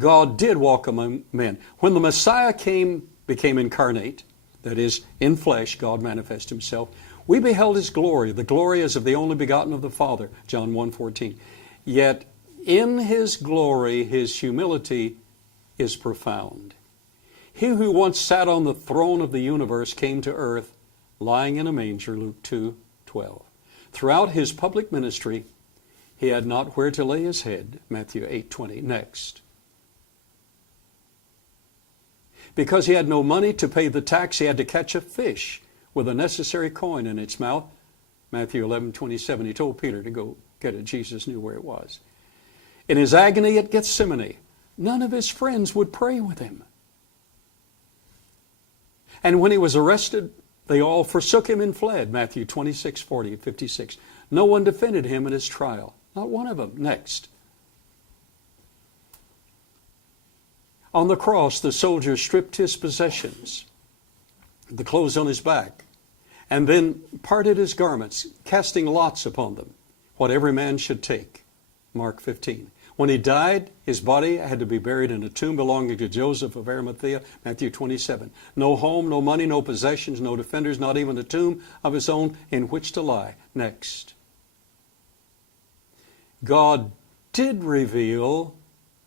God did walk among men. When the Messiah became incarnate, that is, in flesh, God manifested himself, we beheld his glory. The glory is of the only begotten of the Father, John 1:14. Yet in his glory, his humility is profound. He who once sat on the throne of the universe came to earth, lying in a manger, Luke 2:12. Throughout his public ministry, he had not where to lay his head, Matthew 8:20. Next. Because he had no money to pay the tax, he had to catch a fish with a necessary coin in its mouth, Matthew 11:27. He told Peter to go get it. Jesus knew where it was. In his agony at Gethsemane, none of his friends would pray with him. And when he was arrested, they all forsook him and fled, Matthew 26:40, 56. No one defended him in his trial. Not one of them. Next. On the cross, the soldiers stripped his possessions, the clothes on his back, and then parted his garments, casting lots upon them, what every man should take, Mark 15. When he died, his body had to be buried in a tomb belonging to Joseph of Arimathea, Matthew 27. No home, no money, no possessions, no defenders, not even a tomb of his own in which to lie. Next. God did reveal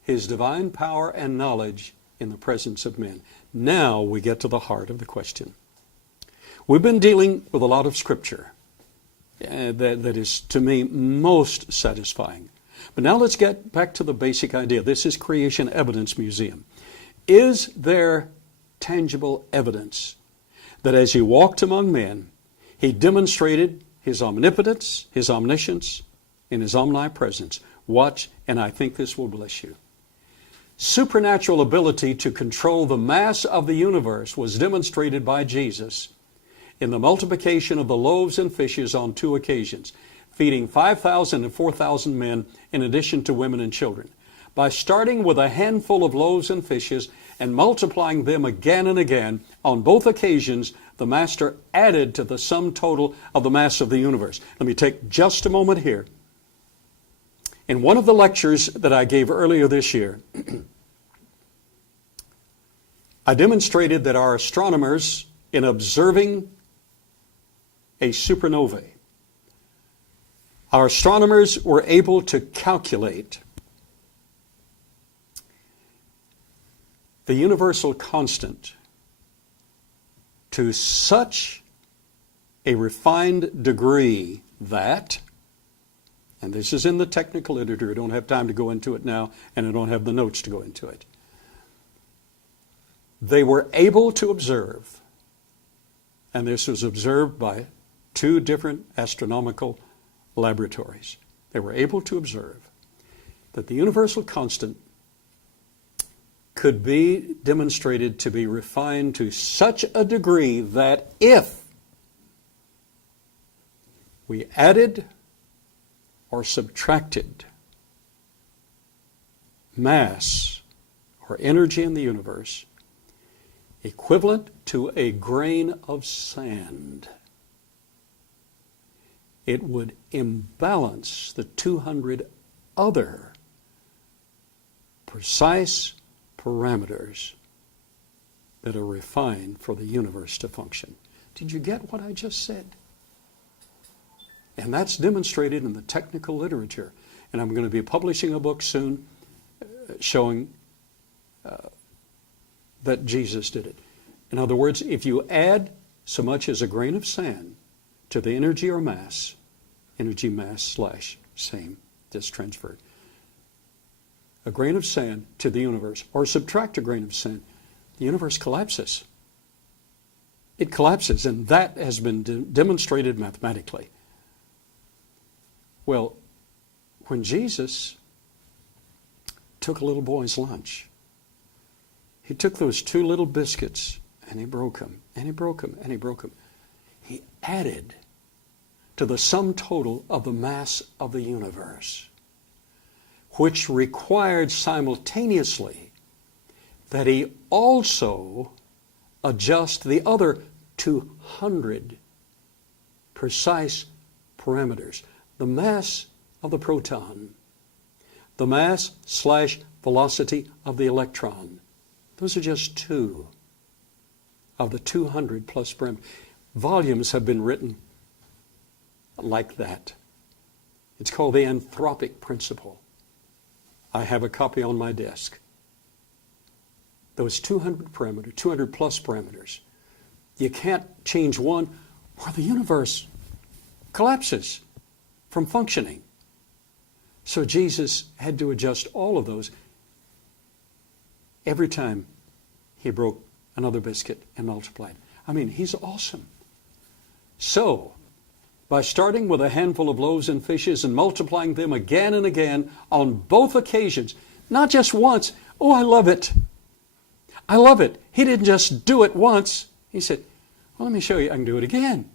his divine power and knowledge in the presence of men. Now we get to the heart of the question. We've been dealing with a lot of scripture that is, to me, most satisfying. But now let's get back to the basic idea. This is Creation Evidence Museum. Is there tangible evidence that as he walked among men, he demonstrated his omnipotence, his omniscience, and his omnipresence? Watch, and I think this will bless you. Supernatural ability to control the mass of the universe was demonstrated by Jesus in the multiplication of the loaves and fishes on 2 occasions, feeding 5,000 and 4,000 men in addition to women and children. By starting with a handful of loaves and fishes and multiplying them again and again, on both occasions, the Master added to the sum total of the mass of the universe. Let me take just a moment here. In one of the lectures that I gave earlier this year, I demonstrated that our astronomers, in observing a supernovae, our astronomers were able to calculate the universal constant to such a refined degree that, and this is in the technical literature, I don't have time to go into it now, and I don't have the notes to go into it. They were able to observe, and this was observed by 2 different astronomical laboratories. They were able to observe that the universal constant could be demonstrated to be refined to such a degree that if we added or subtracted mass or energy in the universe equivalent to a grain of sand, it would imbalance the 200 other precise parameters that are refined for the universe to function. Did you get what I just said? And that's demonstrated in the technical literature. And I'm going to be publishing a book soon showing that Jesus did it. In other words, if you add so much as a grain of sand to the energy or mass, energy mass / same, just transferred, a grain of sand to the universe, or subtract a grain of sand, the universe collapses. It collapses, and that has been demonstrated mathematically. Well, when Jesus took a little boy's lunch, he took those 2 little biscuits and he broke them, and he broke them, and he broke them. He added to the sum total of the mass of the universe, which required simultaneously that he also adjust the other 200 precise parameters. The mass of the proton, the mass/velocity of the electron. Those are just two of the 200 plus parameters. Volumes have been written like that. It's called the anthropic principle. I have a copy on my desk. Those 200 parameters, 200 plus parameters. You can't change one or the universe collapses from functioning. So Jesus had to adjust all of those every time he broke another biscuit and multiplied. I mean, he's awesome. So, by starting with a handful of loaves and fishes and multiplying them again and again on both occasions, not just once. Oh, I love it. I love it. He didn't just do it once. He said, well, let me show you. I can do it again.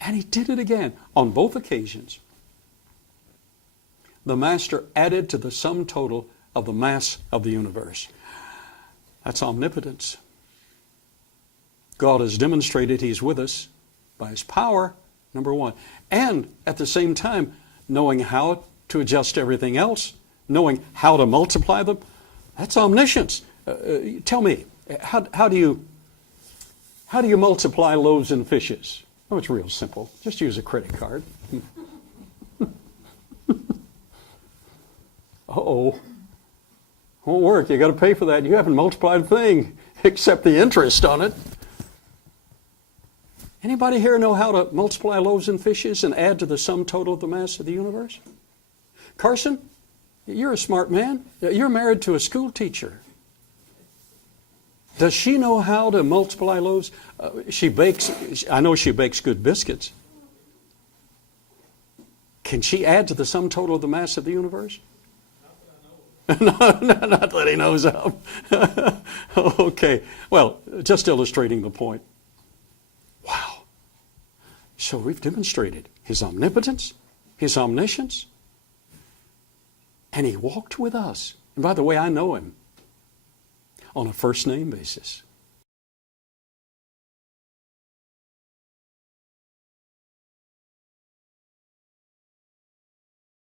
And he did it again on both occasions. The Master added to the sum total of the mass of the universe. That's omnipotence. God has demonstrated He's with us by His power, number one. And at the same time, knowing how to adjust everything else, knowing how to multiply them, that's omniscience. Tell me, how do you multiply loaves and fishes? Oh, it's real simple. Just use a credit card. Uh-oh. Won't work. You got to pay for that. You haven't multiplied a thing except the interest on it. Anybody here know how to multiply loaves and fishes and add to the sum total of the mass of the universe? Carson, you're a smart man. You're married to a school teacher. Does she know how to multiply loaves? She bakes. I know she bakes good biscuits. Can she add to the sum total of the mass of the universe? Not that he knows of. Okay. Well, just illustrating the point. Wow. So we've demonstrated His omnipotence, His omniscience, and He walked with us. And by the way, I know Him on a first name basis.